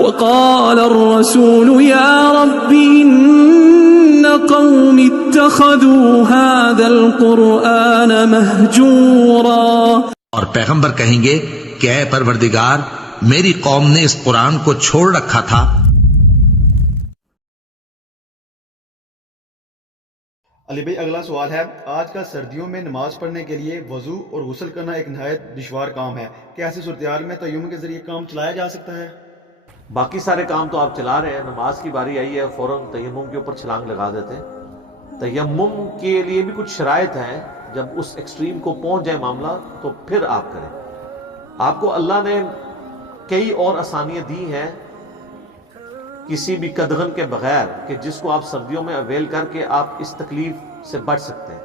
وقال الرسول يا رب إن قوم اتخذوا هذا القرآن مهجورا. اور پیغمبر کہیں گے کہ اے پروردگار میری قوم نے اس قرآن کو چھوڑ رکھا تھا. علی بھائی اگلا سوال ہے، آج کل سردیوں میں نماز پڑھنے کے لیے وضو اور غسل کرنا ایک نہایت دشوار کام ہے، کیا ایسی صورتحال میں تیمم کے ذریعے کام چلایا جا سکتا ہے؟ باقی سارے کام تو آپ چلا رہے ہیں، نماز کی باری آئی ہے فوراً تیمم کے اوپر چھلانگ لگا دیتے ہیں. تیمم کے لیے بھی کچھ شرائط ہیں، جب اس ایکسٹریم کو پہنچ جائے معاملہ تو پھر آپ کریں. آپ کو اللہ نے کئی اور آسانیاں دی ہیں کسی بھی قدغن کے بغیر، کہ جس کو آپ سردیوں میں اویل کر کے آپ اس تکلیف سے بچ سکتے ہیں.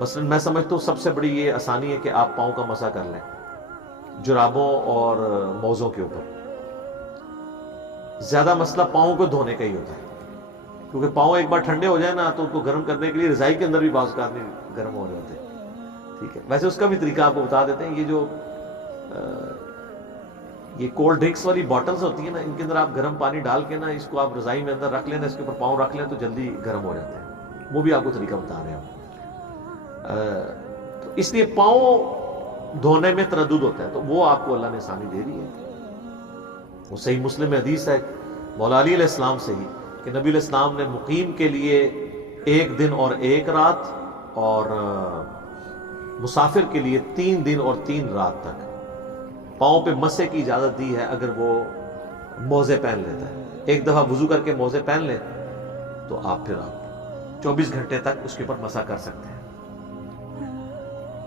مثلا میں سمجھتا ہوں سب سے بڑی یہ آسانی ہے کہ آپ پاؤں کا مسح کر لیں جرابوں اور موزوں کے اوپر. زیادہ مسئلہ پاؤں کو دھونے کا ہی ہوتا ہے، کیونکہ پاؤں ایک بار ٹھنڈے ہو جائے نا تو ان کو گرم کرنے کے لیے رضائی کے اندر بھی بعض اوقات نہیں گرم ہو رہے ہوتے. ٹھیک ہے، ویسے اس کا بھی طریقہ آپ کو بتا دیتے ہیں. یہ جو یہ کولڈ ڈرنکس والی بوٹلز ہوتی ہیں نا، ان کے اندر آپ گرم پانی ڈال کے نا اس کو آپ رضائی میں اندر رکھ لینا، اس کے اوپر پاؤں رکھ لیں تو جلدی گرم ہو جاتے ہیں. وہ بھی آپ کو طریقہ بتا رہے ہیں. تو اس لیے پاؤں دھونے میں تردد ہوتا ہے، تو وہ آپ کو اللہ نے آسانی دے دی ہے. وہ صحیح مسلم میں حدیث ہے مولا علی علیہ السلام سے ہی کہ نبی علیہ السلام نے مقیم کے لیے 1 دن اور 1 رات اور مسافر کے لیے 3 دن اور 3 رات تک پاؤں پہ مسح کی اجازت دی ہے اگر وہ موزے پہن لیتا ہے. ایک دفعہ وضو کر کے موزے پہن لے تو آپ پھر 24 گھنٹے تک اس کے اوپر مسح کر سکتے ہیں.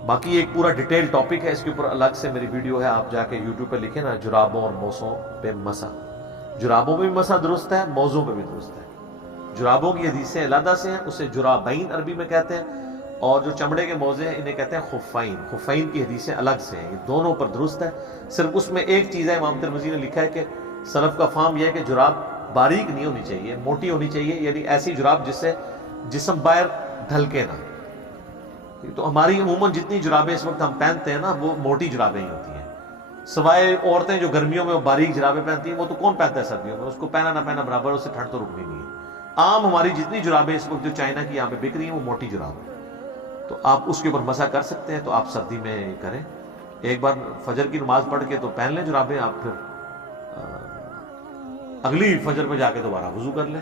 باقی ایک پورا ڈیٹیل ٹاپک ہے، اس کے اوپر الگ سے میری ویڈیو ہے، آپ جا کے یوٹیوب پہ لکھیں نا جرابوں اور موزوں پہ مسح. جرابوں میں بھی مسح درست ہے، موزوں پہ بھی درست ہے. جرابوں کی حدیثیں علیحدہ سے ہیں، اسے جرابین عربی میں کہتے ہیں، اور جو چمڑے کے موزے ہیں انہیں کہتے ہیں خفین. خفین کی حدیثیں الگ سے ہیں، یہ دونوں پر درست ہے. صرف اس میں ایک چیز ہے، امام ترمذی نے لکھا ہے کہ سلف کا فہم یہ ہے کہ جراب باریک نہیں ہونی چاہیے، موٹی ہونی چاہیے، یعنی ایسی جراب جس سے جسم باہر ڈھلکے نہ. تو ہماری عموماً جتنی جرابیں اس وقت ہم پہنتے ہیں نا وہ موٹی جرابیں ہی ہوتی ہیں، سوائے عورتیں جو گرمیوں میں وہ باریک جرابیں پہنتی ہیں، وہ تو کون پہنتا ہے سردیوں میں، اس کو پہنا نہ پہنا برابر، اس سے ٹھنڈ تو رکنی نہیں ہے. عام ہماری جتنی جرابیں اس وقت جو چائنا کی یہاں پہ بک رہی ہیں وہ موٹی جراب ہے، تو آپ اس کے اوپر مسح کر سکتے ہیں. تو آپ سردی میں کریں، ایک بار فجر کی نماز پڑھ کے تو پہن لیں جرابیں، آپ پھر اگلی فجر میں جا کے دوبارہ وضو کر لیں.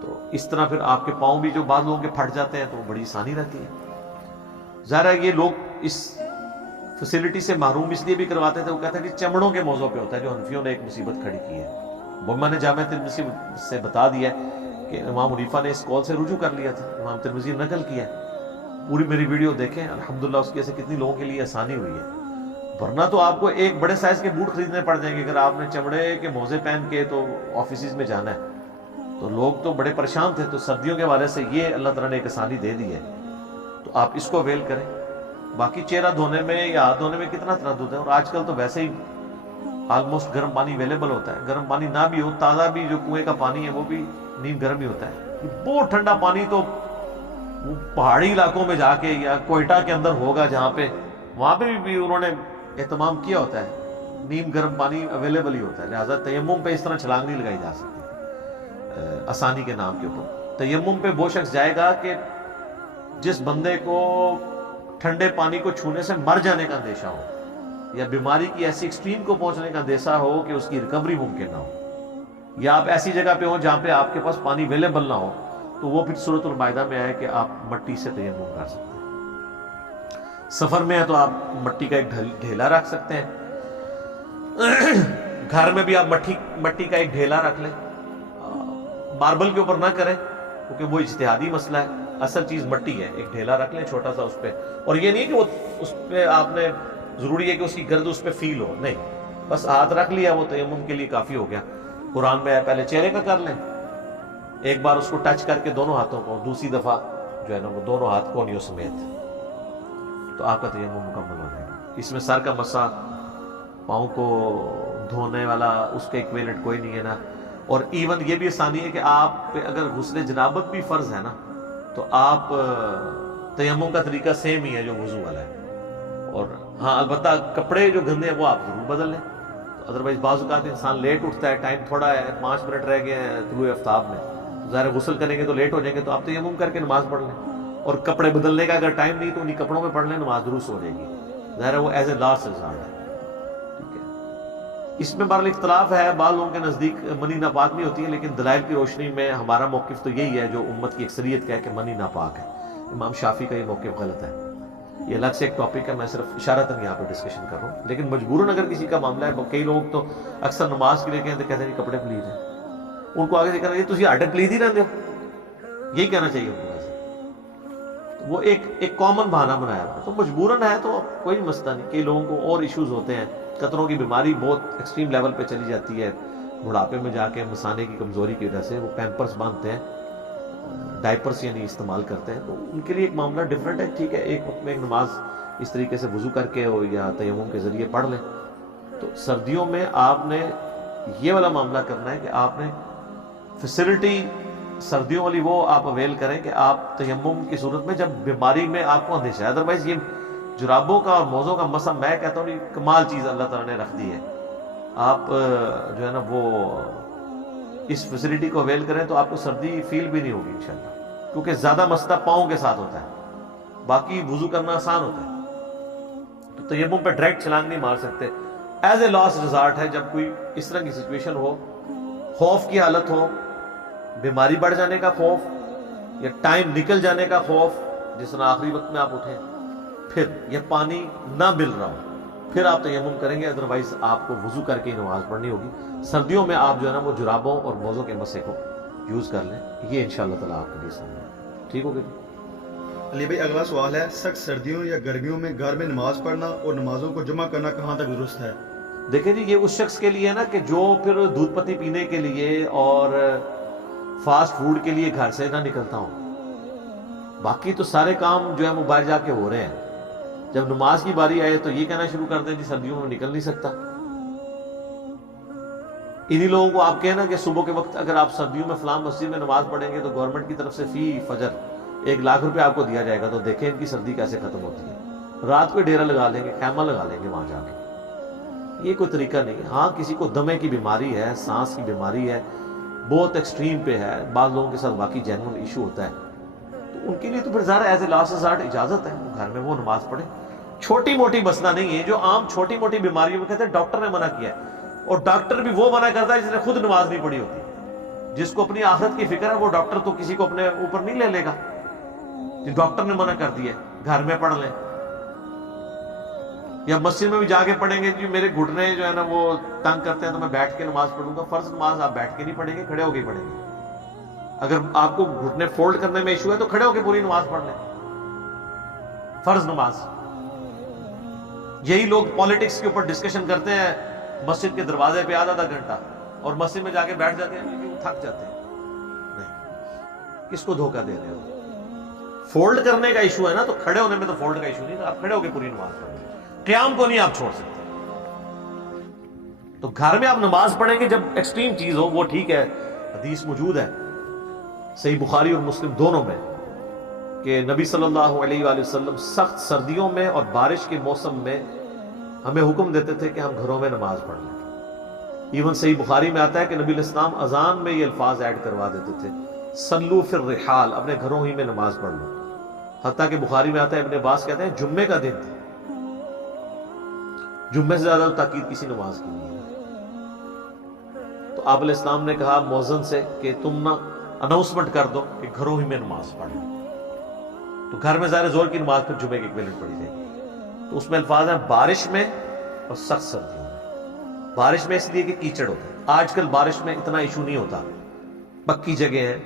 تو اس طرح پھر آپ کے پاؤں بھی جو بعض لوگوں کے پھٹ جاتے ہیں تو بڑی آسانی رہتی ہے. ظاہر ہے یہ لوگ اس فیسلٹی سے محروم اس لیے بھی کرواتے تھے، وہ کہتے ہیں کہ چمڑوں کے موضوع پہ ہوتا ہے، جو حنفیوں نے ایک مصیبت کھڑی کی ہے. وہ میں نے جامعہ ترمذی سے بتا دیا کہ امام حنیفہ نے اس قول سے رجوع کر لیا تھا، امام ترمذی نے نقل کیا ہے. پوری میری ویڈیو دیکھیں، الحمدللہ اس کی ایسے کتنی لوگوں کے لیے آسانی ہوئی ہے. ورنہ تو آپ کو ایک بڑے سائز کے بوٹ خریدنے پڑ جائیں گے اگر آپ نے چمڑے کے موزے پہن کے تو آفیسز میں جانا ہے. تو لوگ تو بڑے پریشان تھے. تو سردیوں کے حوالے سے یہ اللہ تعالیٰ نے ایک آسانی دے دی ہے، تو آپ اس کو اویل کریں. باقی چہرہ دھونے میں یا ہاتھ دھونے میں کتنا تردد ہے، اور آج کل تو ویسے ہی آلموسٹ گرم پانی اویلیبل ہوتا ہے. گرم پانی نہ بھی ہو، تازہ بھی جو کنویں کا پانی ہے وہ بھی نیم گرم ہی ہوتا ہے. بہت ٹھنڈا پانی تو وہ پہاڑی علاقوں میں جا کے یا کوئٹہ کے اندر ہوگا جہاں پہ، وہاں پہ بھی انہوں نے اہتمام کیا ہوتا ہے، نیم گرم پانی اویلیبل ہی ہوتا ہے. لہٰذا تیمم پہ اس طرح چھلانگ نہیں لگائی جا سکتی آسانی کے نام کے اوپر. تیمم پہ وہ شخص جائے گا کہ جس بندے کو ٹھنڈے پانی کو چھونے سے مر جانے کا اندیشہ ہو، یا بیماری کی ایسی ایکسٹریم کو پہنچنے کا اندیشہ ہو کہ اس کی ریکوری ممکن نہ ہو، یا آپ ایسی جگہ پہ ہوں جہاں پہ آپ کے پاس پانی اویلیبل نہ ہو، تو وہ پھر سورۃ المائدہ میں آئے کہ آپ مٹی سے تیمم کر سکتے ہیں. سفر میں ہے تو آپ مٹی کا ایک ڈھیلا رکھ سکتے ہیں. گھر میں بھی آپ مٹی کا ایک ڈھیلا رکھ لیں. ماربل کے اوپر نہ کریں کیونکہ وہ اجتہادی مسئلہ ہے، اصل چیز مٹی ہے. ایک ڈھیلا رکھ لیں چھوٹا سا اس پہ، اور یہ نہیں کہ وہ اس پہ آپ نے ضروری ہے کہ اس کی گرد اس پہ فیل ہو، نہیں، بس ہاتھ رکھ لیا وہ تیمم کے لیے کافی ہو گیا. قرآن میں ہے پہلے چہرے کا کر لیں، ایک بار اس کو ٹچ کر کے دونوں ہاتھوں کو، دوسری دفعہ جو ہے نا وہ دونوں ہاتھ کونیوں سمیت، تو آپ کا تیمم مکمل ہو جائے گا. اس میں سر کا مسح، پاؤں کو دھونے والا اس کا ایکویلنٹ کوئی نہیں ہے نا. اور ایون یہ بھی آسانی ہے کہ آپ پہ اگر غسل جنابت بھی فرض ہے نا تو آپ تیمم کا طریقہ سیم ہی ہے جو وضو والا ہے. اور ہاں البتہ کپڑے جو گندے ہیں وہ آپ ضرور بدل لیں. تو ادروائز بعض اوقات انسان لیٹ اٹھتا ہے, ٹائم تھوڑا ہے, 5 منٹ رہ گئے ہیں طلوع آفتاب میں, ظاہر غسل کریں گے تو لیٹ ہو جائیں گے, تو آپ تیمم کر کے نماز پڑھ لیں, اور کپڑے بدلنے کا اگر ٹائم نہیں تو انہیں کپڑوں میں پڑھ لیں, نماز درست ہو جائے گی. ظاہر ہے وہ ایز اے لاسٹ ریزارٹ ہے. ٹھیک ہے, اس میں بہرحال اختلاف ہے, بعض لوگوں کے نزدیک منی ناپاک نہیں ہوتی ہے, لیکن دلائل کی روشنی میں ہمارا موقف تو یہی ہے جو امت کی اکثریت کا ہے کہ منی ناپاک ہے. امام شافعی کا یہ موقف غلط ہے. یہ الگ سے ایک ٹاپک ہے, میں صرف اشارتاً یہاں پہ ڈسکشن کر رہا ہوں. لیکن مجبوراً اگر کسی کا معاملہ ہے, کئی لوگ تو اکثر نماز کے لیے کہتے ہیں کپڑے پلید ہیں, ان کو آگے سے کہنا یہ تسی ہر ٹائم پلید ہی رہتے ہو, یہی کہنا چاہیے ان کو. ویسے وہ ایک کامن بہانہ بنایا ہوا, تو مجبوراً ہے تو کوئی مسئلہ نہیں. کئی لوگوں کو اور ایشوز ہوتے ہیں, قطروں کی بیماری بہت ایکسٹریم لیول پہ چلی جاتی ہے, بڑھاپے میں جا کے مثانے کی کمزوری کی وجہ سے وہ پیمپرز باندھتے ہیں, ڈائپرس یعنی استعمال کرتے ہیں, تو ان کے لیے ایک معاملہ ڈیفرنٹ ہے. ٹھیک ہے, ایک وقت میں ایک نماز اس طریقے سے وضو کر کے ہو یا تیمم کے ذریعے پڑھ لیں. تو سردیوں میں آپ نے یہ والا معاملہ کرنا ہے کہ آپ نے فیسلٹی سردیوں والی وہ آپ اویل کریں کہ آپ تیمم کی صورت میں جب بیماری میں آپ کو اندیشہ ہے. ادروائز یہ جرابوں کا اور موزوں کا مسئلہ میں کہتا ہوں کمال چیز اللہ تعالیٰ نے رکھ دی ہے. آپ جو ہے نا وہ اس فیسلٹی کو اویل کریں تو آپ کو سردی فیل بھی نہیں ہوگی انشاءاللہ, کیونکہ زیادہ مسئلہ پاؤں کے ساتھ ہوتا ہے, باقی وضو کرنا آسان ہوتا ہے. تو تیمم پہ ڈائریکٹ چھلانگ نہیں مار سکتے. ایز اے لاسٹ ریزارٹ ہے, جب کوئی اس طرح کی سچویشن ہو, خوف کی حالت ہو, بیماری بڑھ جانے کا خوف یا ٹائم نکل جانے کا خوف, جس طرح آخری وقت میں آپ اٹھیں, پھر یہ پانی نہ مل رہا ہو, پھر آپ تیمم کریں گے. ادروائز آپ کو وضو کر کے نماز پڑھنی ہوگی. سردیوں میں آپ جو ہے نا وہ جرابوں اور موزوں کے مسے کو یوز کر لیں, یہ انشاءاللہ تعالیٰ آپ کے لیے سامنے ہے. ٹھیک ہوگا جی. علی بھائی اگلا سوال ہے, سخت سردیوں یا گرمیوں میں گھر میں نماز پڑھنا اور نمازوں کو جمع کرنا کہاں تک درست ہے؟ دیکھیں جی, یہ اس شخص کے لیے ہے نا کہ جو پھر دودھ پتی پینے کے لیے اور فاسٹ فوڈ کے لیے گھر سے نہ نکلتا ہوں. باقی تو سارے کام جو ہے وہ باہر جا کے ہو رہے ہیں. جب نماز کی باری آئے تو یہ کہنا شروع کر دیں جی سردیوں میں نکل نہیں سکتا. انہی لوگوں کو آپ کہنا کہ صبح کے وقت اگر آپ سردیوں میں فلاں مسجد میں نماز پڑھیں گے تو گورنمنٹ کی طرف سے فی فجر 1 لاکھ روپے آپ کو دیا جائے گا. تو دیکھیں ان کی سردی کیسے ختم ہوتی ہے. رات کو ڈیرا لگا لیں گے, خیمہ لگا لیں گے وہاں جا کے. یہ کوئی طریقہ نہیں. ہاں کسی کو دمے کی بیماری ہے, سانس کی بیماری ہے, بہت ایکسٹریم پہ ہے, بعض لوگوں کے ساتھ واقعی جینون ایشو ہوتا ہے, تو ان کے لیے تو پھر ظاہر ایز اے لاسٹ ریزارٹ اجازت ہے گھر میں وہ نماز پڑھیں. چھوٹی موٹی مسئلہ نہیں ہے, جو عام چھوٹی موٹی بیماریوں میں کہتے ہیں ڈاکٹر نے منع کیا ہے, اور ڈاکٹر بھی وہ منع کرتا ہے جس نے خود نماز نہیں پڑھی ہوتی. جس کو اپنی آخرت کی فکر ہے وہ ڈاکٹر تو کسی کو اپنے اوپر نہیں لے لے گا. ڈاکٹر نے منع کر دیا گھر میں پڑھ لیں, یا مسجد میں بھی جا کے پڑھیں گے جی میرے گھٹنے جو ہے نا وہ تنگ کرتے ہیں تو میں بیٹھ کے نماز پڑھوں گا. فرض نماز آپ بیٹھ کے نہیں پڑھیں گے, کھڑے ہو کے پڑھیں گے. اگر آپ کو گھٹنے فولڈ کرنے میں ایشو ہے تو کھڑے ہو کے پوری نماز پڑھ لیں, فرض نماز. یہی لوگ پالیٹکس کے اوپر ڈسکشن کرتے ہیں مسجد کے دروازے پہ آدھا گھنٹہ, اور مسجد میں جا کے بیٹھ جاتے ہیں, کیوں تھک جاتے ہیں. نہیں, کس کو دھوکہ دے رہے ہو؟ فولڈ کرنے کا ایشو ہے نا, تو کھڑے ہونے میں تو فولڈ کا ایشو نہیں, آپ کھڑے ہو کے پوری نماز پڑھیں. قیام کو نہیں آپ چھوڑ سکتے. تو گھر میں آپ نماز پڑھیں گے جب ایکسٹریم چیز ہو, وہ ٹھیک ہے. حدیث موجود ہے صحیح بخاری اور مسلم دونوں میں کہ نبی صلی اللہ علیہ وآلہ وسلم سخت سردیوں میں اور بارش کے موسم میں ہمیں حکم دیتے تھے کہ ہم گھروں میں نماز پڑھ لیں. ایون صحیح بخاری میں آتا ہے کہ نبی علیہ السلام اذان میں یہ الفاظ ایڈ کروا دیتے تھے, صلو فی الرحال, اپنے گھروں ہی میں نماز پڑھ لو. حتیٰ کہ بخاری میں آتا ہے ابن عباس کہتے ہیں جمعے کا دن تھا, جمعے سے زیادہ تاکید کسی نماز کی نہیں ہے. تو آپ علیہ السلام نے کہا مؤذن سے کہ تم نہ اناؤنسمنٹ کر دو کہ گھروں ہی میں نماز پڑھ لو. تو گھر میں ظاہر زور کی نماز پھر جمعے کی ایکویلنٹ پڑھی جائے گی. تو اس میں الفاظ ہیں بارش میں اور سخت سردیوں میں. بارش میں اس لیے کہ کیچڑ ہوتا ہے. آج کل بارش میں اتنا ایشو نہیں ہوتا, پکی جگہ ہے,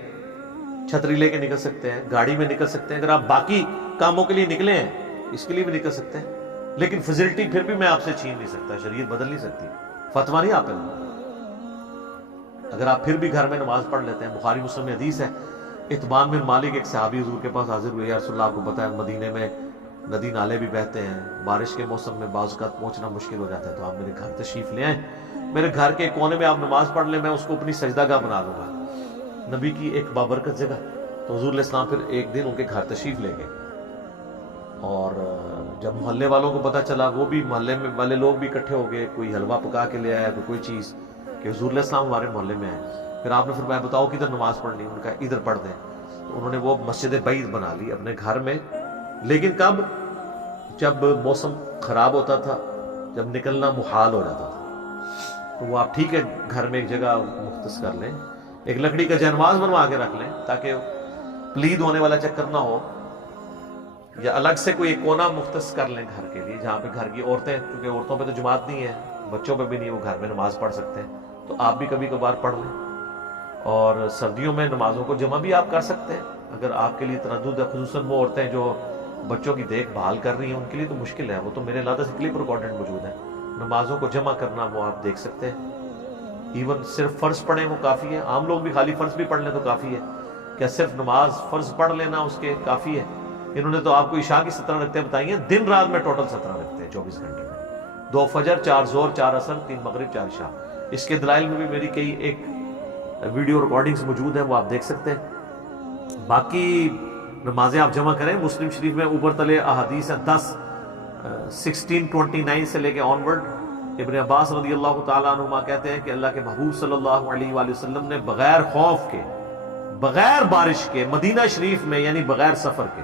چھتری لے کے نکل سکتے ہیں, گاڑی میں نکل سکتے ہیں. اگر آپ باقی کاموں کے لیے نکلے ہیں اس کے لیے بھی نکل سکتے ہیں, لیکن فیسلٹی پھر بھی میں آپ سے چھین نہیں سکتا, شریعت بدل نہیں سکتی, فتویٰ نہیں آپ پہ. اگر آپ پھر بھی گھر میں نماز پڑھ لیتے ہیں, بخاری مسلم میں حدیث ہے, اتبان بن مالک ایک صحابی حضور کے پاس حاضر ہوئے, یا رسول اللہ, آپ کو پتہ ہے مدینے میں ندی نالے بھی بہتے ہیں, بارش کے موسم میں بعض اوقات پہنچنا مشکل ہو جاتا ہے, تو آپ میرے گھر تشریف لے آئیں, میرے گھر کے کونے میں آپ نماز پڑھ لیں, میں اس کو اپنی سجدہ گاہ بنا لوں گا, نبی کی ایک بابرکت جگہ. تو حضور علیہ السلام پھر ایک دن ان کے گھر تشریف لے گئے, اور جب محلے والوں کو پتہ چلا, وہ بھی محلے میں والے لوگ بھی اکٹھے ہو گئے, کوئی حلوہ پکا کے لے آیا, کوئی چیز, کہ حضور علیہ السلام ہمارے محلے میں آئے. پھر آپ نے فرمایا بتاؤ کدھر نماز پڑھنی, ان کا ادھر پڑھ دیں. تو انہوں نے وہ مسجد بعید بنا لی اپنے گھر میں, لیکن کب, جب موسم خراب ہوتا تھا, جب نکلنا محال ہو جاتا تھا, تو وہ آپ ٹھیک ہے گھر میں ایک جگہ مختص کر لیں, ایک لکڑی کا جانواز بنوا کے رکھ لیں تاکہ پلید ہونے والا چکر نہ ہو, یا الگ سے کوئی ایک کونا مختص کر لیں گھر کے لیے جہاں پہ گھر کی عورتیں, کیونکہ عورتوں پہ تو جماعت نہیں ہے, بچوں پہ بھی نہیں, وہ گھر میں نماز پڑھ سکتے ہیں, تو آپ بھی کبھی کبھار پڑھ لیں. اور سردیوں میں نمازوں کو جمع بھی آپ کر سکتے ہیں اگر آپ کے لیے تردد ہے, خصوصاً وہ عورتیں جو بچوں کی دیکھ بھال کر رہی ہیں, ان کے لیے تو مشکل ہے, وہ تو میرے علاقے سے کلپ ریکارڈنگ موجود ہے, نمازوں کو جمع کرنا وہ آپ دیکھ سکتے ہیں. ایون صرف فرض پڑھیں وہ کافی ہے, عام لوگ بھی خالی فرض بھی پڑھ لیں تو کافی ہے. کیا صرف نماز فرض پڑھ لینا اس کے کافی ہے؟ انہوں نے تو آپ کو عشاء کی 17 رکعتیں بتائی ہیں, دن رات میں ٹوٹل 17 رکعتیں 24 گھنٹے میں, 2 فجر 4 ظہر 4 عصر 3 مغرب 4 عشاء. اس کے دلائل میں بھی میری کئی ایک ویڈیو ریکارڈنگز موجود ہیں, وہ آپ دیکھ سکتے ہیں. باقی نمازیں آپ جمع کریں. مسلم شریف میں اوپر تلے احادیث ہیں 10 1629 سے لے کے آنورڈ. ابن عباس رضی اللہ تعالیٰ عنہما کہتے ہیں کہ اللہ کے محبوب صلی اللہ علیہ وآلہ وسلم نے بغیر خوف کے, بغیر بارش کے, مدینہ شریف میں یعنی بغیر سفر کے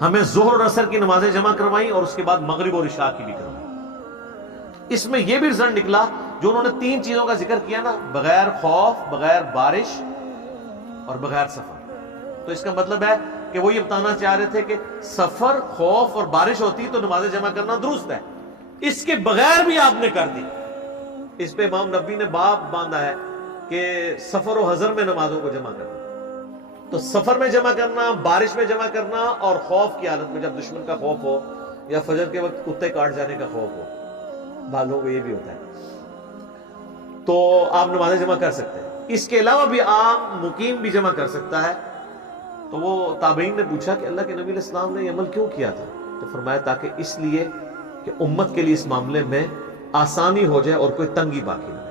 ہمیں ظہر اور عصر کی نمازیں جمع کروائیں, اور اس کے بعد مغرب اور عشاء کی بھی کروائی. اس میں یہ بھی رزلٹ نکلا جو انہوں نے 3 چیزوں کا ذکر کیا نا, بغیر خوف, بغیر بارش اور بغیر سفر. تو اس کا مطلب ہے کہ وہ یہ بتانا چاہ رہے تھے کہ سفر, خوف اور بارش ہوتی تو نمازیں جمع کرنا درست ہے, اس کے بغیر بھی آپ نے کر دی. اس پہ امام نبوی نے باب باندھا ہے کہ سفر و حضر میں نمازوں کو جمع کرنا. تو سفر میں جمع کرنا, بارش میں جمع کرنا, اور خوف کی حالت میں جب دشمن کا خوف ہو, یا فجر کے وقت کتے کاٹ جانے کا خوف ہو, بعضوں کو یہ بھی ہوتا ہے, تو آپ نمازیں جمع کر سکتے ہیں. اس کے علاوہ بھی عام مقیم بھی جمع کر سکتا ہے. تو وہ تابعین نے پوچھا کہ اللہ کے نبی علیہ السلام نے یہ عمل کیوں کیا تھا؟ تو فرمایا تاکہ اس لیے کہ امت کے لیے اس معاملے میں آسانی ہو جائے اور کوئی تنگی باقی نہ رہے.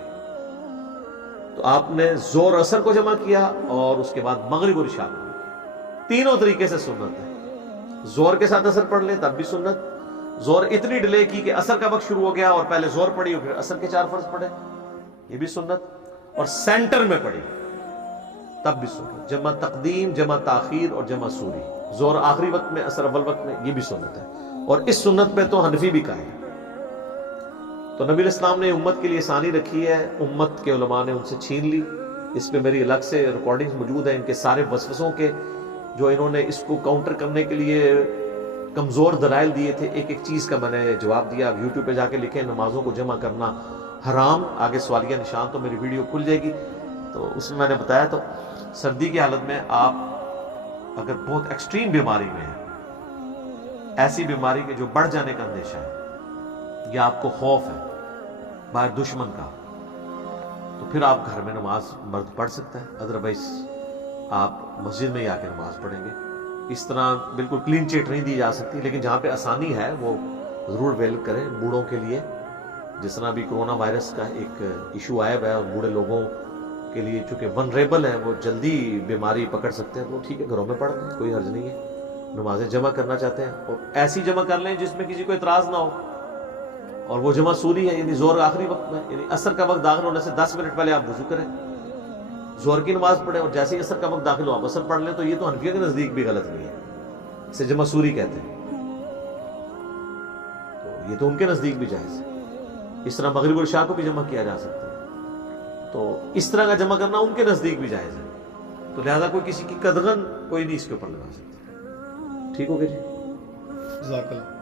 تو آپ نے ظہر عصر کو جمع کیا اور اس کے بعد مغرب اور عشاء کو. تینوں طریقے سے سنت ہے. ظہر کے ساتھ عصر پڑھ لیں تب بھی سنت, ظہر اتنی ڈیلے کی کہ عصر کا وقت شروع ہو گیا اور پہلے ظہر پڑھی اور پھر عصر کے 4 فرض پڑھے, یہ بھی سنت, اور سینٹر میں پڑھی تب بھی سنت. جمع تقدیم, جمع تاخیر اور جمع سوری, ظہر آخری وقت میں, عصر اول وقت میں, یہ بھی سنت ہے. اور اس سنت پہ تو حنفی بھی قائم ہے. تو نبی علیہ السلام نے امت کے لیے آسانی رکھی ہے, امت کے علماء نے ان سے چھین لی. اس پہ میری الگ سے ریکارڈنگز موجود ہیں ان کے سارے وسوسوں کے, جو انہوں نے اس کو کاؤنٹر کرنے کے لیے کمزور دلائل دیے تھے. ایک ایک چیز کا میں نے جواب دیا. یوٹیوب پہ جا کے لکھیں نمازوں کو جمع کرنا حرام, آگے سوالیہ نشان, تو میری ویڈیو کھل جائے گی. تو اس میں نے بتایا. تو سردی کی حالت میں آپ اگر بہت ایکسٹریم بیماری میں ہیں, ایسی بیماری کے جو بڑھ جانے کا اندیشہ ہے, یا آپ کو خوف ہے باہر دشمن کا, تو پھر آپ گھر میں نماز مرد پڑھ سکتا ہے. ادروائز آپ مسجد میں ہی آ کے نماز پڑھیں گے. اس طرح بالکل کلین چٹ نہیں دی جا سکتی, لیکن جہاں پہ آسانی ہے وہ ضرور ویل کریں. بوڑھوں کے لیے جس طرح بھی کرونا وائرس کا ایک ایشو آیا ہوا ہے, اور بوڑھے لوگوں کے لیے چونکہ ونریبل ہیں, وہ جلدی بیماری پکڑ سکتے ہیں, تو ٹھیک ہے گھروں میں پڑھ لیں, کوئی حرج نہیں ہے. نمازیں جمع کرنا چاہتے ہیں اور ایسی جمع کر لیں جس میں کسی کو اعتراض نہ ہو, اور وہ جمع سوری ہے, یعنی ظہر آخری وقت میں, یعنی عصر کا وقت داخل ہونے سے 10 منٹ پہلے آپ وضو کریں, ظہر کی نماز پڑھیں, اور جیسے ہی عصر کا وقت داخل ہو آپ عصر پڑھ لیں. تو یہ تو حنفیہ کے نزدیک بھی غلط نہیں ہے, اسے جمع سوری کہتے ہیں, تو یہ تو ان کے نزدیک بھی جائز ہے. اس طرح مغرب اور عشاء کو بھی جمع کیا جا سکتا ہے, تو اس طرح کا جمع کرنا ان کے نزدیک بھی جائز ہے. تو لہذا کوئی کسی کی قدغن کوئی نہیں اس کے اوپر لگا سکتا. ٹھیک ہو گیا جی, جزاک اللہ.